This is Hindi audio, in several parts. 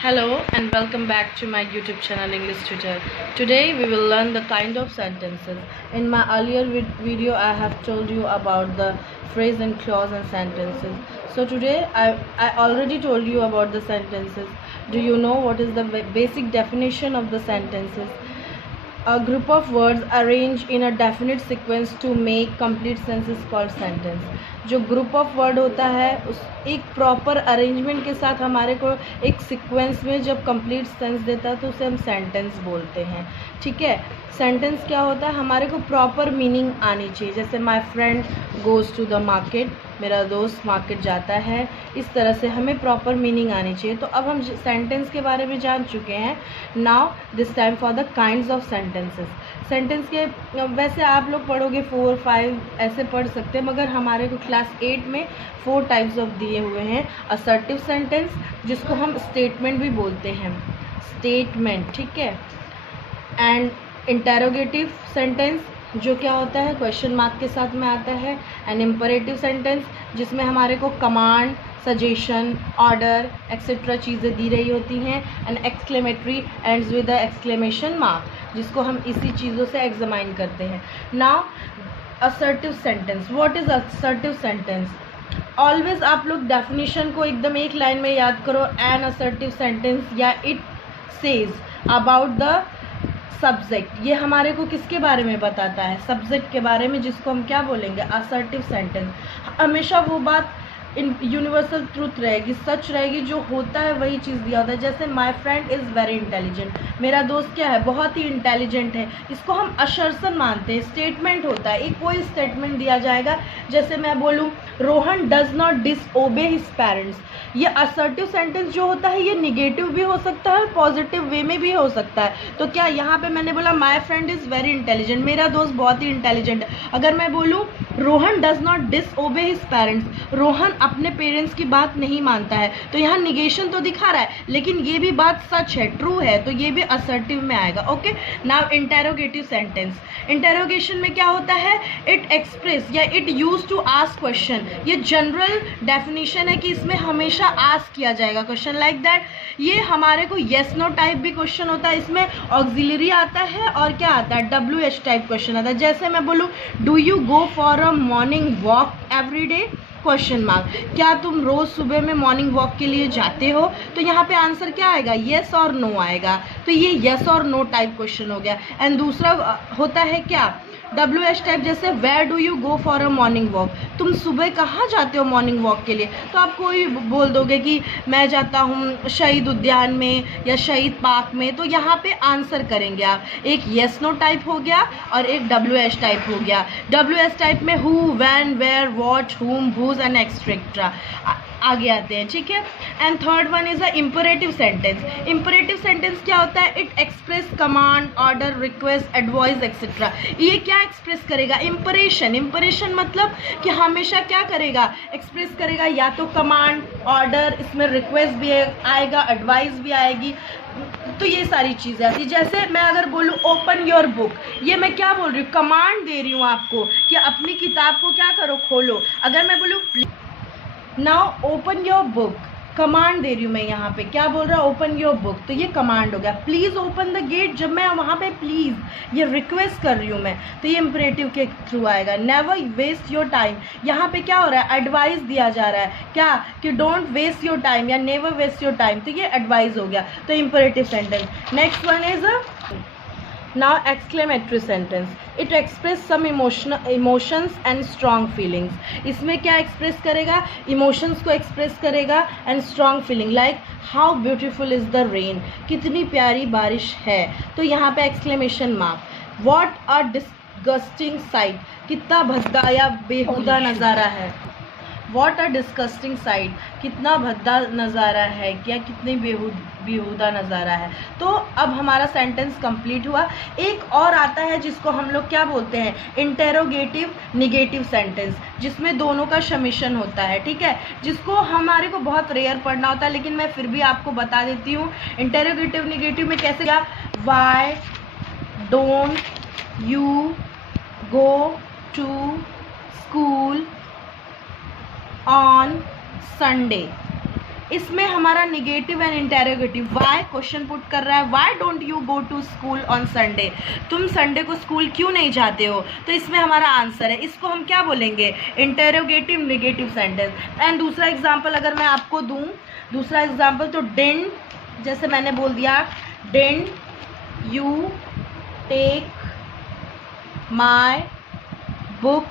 Hello and welcome back to my YouTube channel English Tutor. Today we will learn the kind of sentences. In my earlier video I have told you about the phrase and clause and sentences. So today I already told you about the sentences. Do you know what is the basic definition of the sentences? A group of words arranged in a definite sequence to make complete sense is called sentence. जो ग्रुप ऑफ वर्ड होता है उस एक प्रॉपर अरेंजमेंट के साथ हमारे को एक सीक्वेंस में जब कंप्लीट सेंस देता है तो उसे हम सेंटेंस बोलते हैं. ठीक है. सेंटेंस क्या होता है, हमारे को प्रॉपर मीनिंग आनी चाहिए. जैसे my friend goes to the market, मेरा दोस्त मार्केट जाता है. इस तरह से हमें प्रॉपर मीनिंग आनी चाहिए. तो अब हम सेंटेंस के बारे में जान चुके हैं. Now this time for the kinds of sentences. Sentence के वैसे आप लोग पढ़ोगे 4, 5 ऐसे पढ़ सकते हैं, मगर हमारे को क्लास 8 में 4 टाइप्स ऑफ दिए हुए हैं. असर्टिव सेंटेंस जिसको हम स्टेटमेंट भी बोलते हैं, स्टेटमेंट. ठीक है. एंड इंटेरोगेटिव सेंटेंस जो क्या होता है, क्वेश्चन मार्क के साथ में आता है. एंड इम्परेटिव सेंटेंस जिसमें हमारे को कमांड, सजेशन, ऑर्डर एक्सेट्रा चीज़ें दी रही होती हैं. And exclamatory ends with the exclamation mark जिसको हम इसी चीज़ों से एग्जामाइन करते हैं. Now assertive sentence. What is assertive sentence? Always आप लोग डेफिनेशन को एकदम एक लाइन में याद करो. एन असर्टिव सेंटेंस या it says about the subject. ये हमारे को किसके बारे में बताता है? सब्जेक्ट के बारे में, जिसको हम क्या बोलेंगे? Assertive sentence. हमेशा वो बात इन यूनिवर्सल ट्रूथ रहेगी, सच रहेगी, जो होता है वही चीज़ दिया होता है. जैसे my friend is very intelligent, मेरा दोस्त क्या है? बहुत ही इंटेलिजेंट है. इसको हम असर्शन मानते हैं, स्टेटमेंट होता है. एक कोई स्टेटमेंट दिया जाएगा, जैसे मैं बोलूँ Rohan does not disobey his parents. ये असर्टिव सेंटेंस जो होता है ये निगेटिव भी हो सकता है और पॉजिटिव वे में भी हो सकता है. तो क्या यहाँ पे मैंने बोला my friend is very intelligent, मेरा दोस्त बहुत ही इंटेलिजेंट है. अगर मैं बोलूँ Rohan does not disobey his parents, Rohan अपने पेरेंट्स की बात नहीं मानता है, तो यहाँ निगेशन तो दिखा रहा है, लेकिन ये भी बात सच है, ट्रू है, तो ये भी असर्टिव में आएगा. Okay. Now interrogative sentence. Interrogation में क्या होता है? इट एक्सप्रेस या it use to ask question. ये जनरल डेफिनेशन है कि इसमें हमेशा आस्क किया जाएगा क्वेश्चन, लाइक दैट. ये हमारे को येस नो टाइप भी क्वेश्चन होता है, इसमें ऑक्सिलरी आता है और क्या आता है? WH टाइप क्वेश्चन आता है. जैसे मैं बोलूँ do you go for a morning walk every day? Question mark. क्या तुम रोज़ सुबह में मॉर्निंग वॉक के लिए जाते हो? तो यहाँ पे आंसर क्या आएगा? येस और नो आएगा. तो ये येस और नो टाइप क्वेश्चन हो गया. एंड दूसरा होता है क्या? WH type. जैसे where do you go for a morning walk, तुम सुबह कहाँ जाते हो मॉर्निंग वॉक के लिए? तो आप कोई बोल दोगे कि मैं जाता हूँ शहीद उद्यान में या शहीद पार्क में. तो यहाँ पे आंसर करेंगे आप. एक येस नो टाइप हो गया और एक WH टाइप हो गया. WH टाइप में हु, व्हेन, वेयर, व्हाट, हुम, हुज एंड एक्सेट्रा आगे आते हैं. ठीक है. And third one is a imperative sentence. Imperative sentence क्या होता है? It express command, order, request, advice etcetera. ये क्या एक्सप्रेस करेगा? इम्परेशन. इम्परेशन मतलब कि हमेशा क्या करेगा? एक्सप्रेस करेगा या तो कमांड, ऑर्डर, इसमें रिक्वेस्ट भी आएगा, एडवाइस भी आएगी. तो ये सारी चीज़ें आती. जैसे मैं अगर बोलूँ ओपन योर बुक, ये मैं क्या बोल रही हूँ? कमांड दे रही हूँ आपको कि अपनी किताब को क्या करो? खोलो. अगर मैं बोलूँ now open your book, command दे रही हूँ मैं. यहाँ पे क्या बोल रहा है? Open your book. तो ये कमांड हो गया. प्लीज़ ओपन द गेट, जब मैं वहाँ पे प्लीज़ ये रिक्वेस्ट कर रही हूँ मैं, तो ये इम्परेटिव के थ्रू आएगा. नेवर वेस्ट योर टाइम, यहाँ पे क्या हो रहा है? एडवाइस दिया जा रहा है. क्या? कि डोंट वेस्ट योर टाइम या नेवर वेस्ट योर टाइम. तो ये एडवाइस हो गया. तो imperative sentence. Next one is now exclamatory sentence. It express some emotions and strong feelings. इसमें क्या एक्सप्रेस करेगा? इमोशंस को एक्सप्रेस करेगा and strong feeling, like how beautiful is the rain, कितनी प्यारी बारिश है. तो यहाँ पे exclamation mark. What a disgusting site, कितना भद्दा या बेहुदा नज़ारा है. वॉट अ डिस्गस्टिंग साइट, कितना भद्दा नज़ारा है, क्या कितनी बेहुदा नज़ारा है. तो अब हमारा सेंटेंस कंप्लीट हुआ. एक और आता है जिसको हम लोग क्या बोलते हैं? इंटेरोगेटिव निगेटिव सेंटेंस, जिसमें दोनों का समेशन होता है. ठीक है. जिसको हमारे को बहुत रेयर पढ़ना होता है, लेकिन मैं फिर भी आपको बता देती हूँ. इंटेरोगेटिव निगेटिव में कैसे? क्या? Why don't you go to school on Sunday. इसमें हमारा negative and interrogative, why question put कर रहा है, why don't you go to school on Sunday, तुम संडे को स्कूल क्यों नहीं जाते हो, तो इसमें हमारा आंसर है। इसको हम क्या बोलेंगे, इंटेरोगेटिव निगेटिव सेंटेंस। एंड दूसरा एग्जाम्पल अगर मैं आपको दूँ, दूसरा एग्जाम्पल तो डिडंट, जैसे मैंने बोल दिया didn't you take my book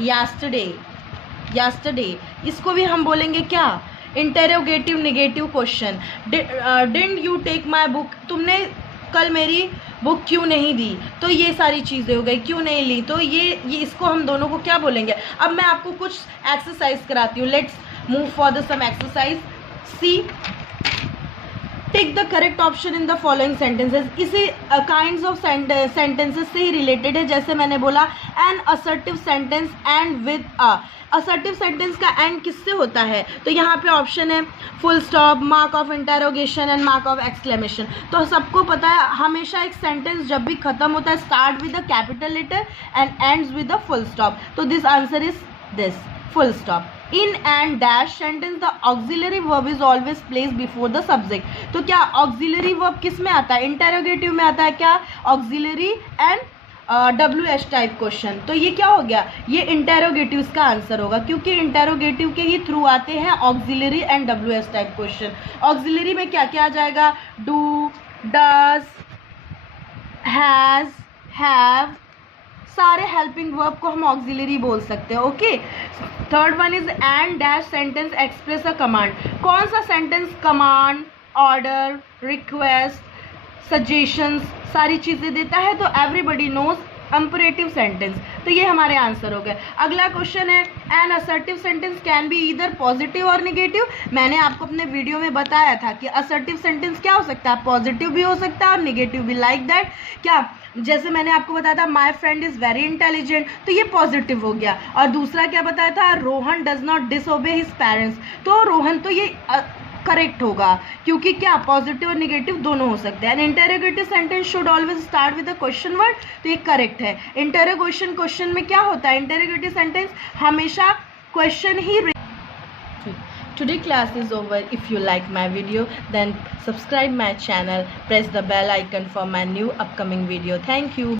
yesterday, इसको भी हम बोलेंगे क्या, interrogative negative question. Didn't you take my book, तुमने कल मेरी बुक क्यों नहीं दी, तो ये सारी चीज़ें हो गई, क्यों नहीं ली, तो ये इसको हम दोनों को क्या बोलेंगे। अब मैं आपको कुछ एक्सरसाइज कराती हूँ, let's move for the some exercise. See, take the correct option in the following sentences. इसी काइंड्स ऑफ सेंटेंसेस से ही रिलेटेड है। जैसे मैंने बोला an assertive sentence and with a, assertive sentence का एंड किससे होता है, तो यहाँ पे ऑप्शन है full stop, mark of interrogation and mark of exclamation. तो सबको पता है हमेशा एक सेंटेंस जब भी खत्म होता है start with a capital letter and ends with a full stop, तो this answer is this, full stop. In and dash sentence the auxiliary verb is always placed before the subject. तो क्या auxiliary verb किस में आता है, इंटेरोगेटिव में आता है क्या, auxiliary and WH type question. तो ये क्या हो गया, ये इंटेरोगेटिव का आंसर होगा, क्योंकि इंटेरोगेटिव के ही थ्रू आते हैं auxiliary and WH type question. Auxiliary में क्या क्या आ जाएगा, डू, डज, हैज, हैव, सारे हेल्पिंग वर्ब को हम ऑक्सिलरी बोल सकते हैं। Okay, third one is and dash sentence express a command. कौन सा sentence command, order, request, suggestions सारी चीज़ें देता है, तो एवरीबडी नोज कंपैरेटिव सेंटेंस। तो ये हमारे आंसर हो गए। अगला क्वेश्चन है an assertive sentence can be either positive और निगेटिव। मैंने आपको अपने वीडियो में बताया था कि असर्टिव सेंटेंस क्या हो सकता है, पॉजिटिव भी हो सकता है और निगेटिव भी। लाइक दैट, क्या, जैसे मैंने आपको बताया था my friend is very intelligent, तो ये पॉजिटिव हो गया। और दूसरा क्या बताया था, Rohan does not disobey his parents, तो रोहन, तो ये करेक्ट होगा, क्योंकि क्या पॉजिटिव और निगेटिव दोनों हो सकते हैं। And interrogative sentence should always start with a question word, तो ये करेक्ट है। इंटेरोगेशन क्वेश्चन में क्या होता है, इंटेरोगेटिव सेंटेंस हमेशा question he. Today class is over. If you like my video, then subscribe my channel, press the bell icon for my new upcoming video. Thank you.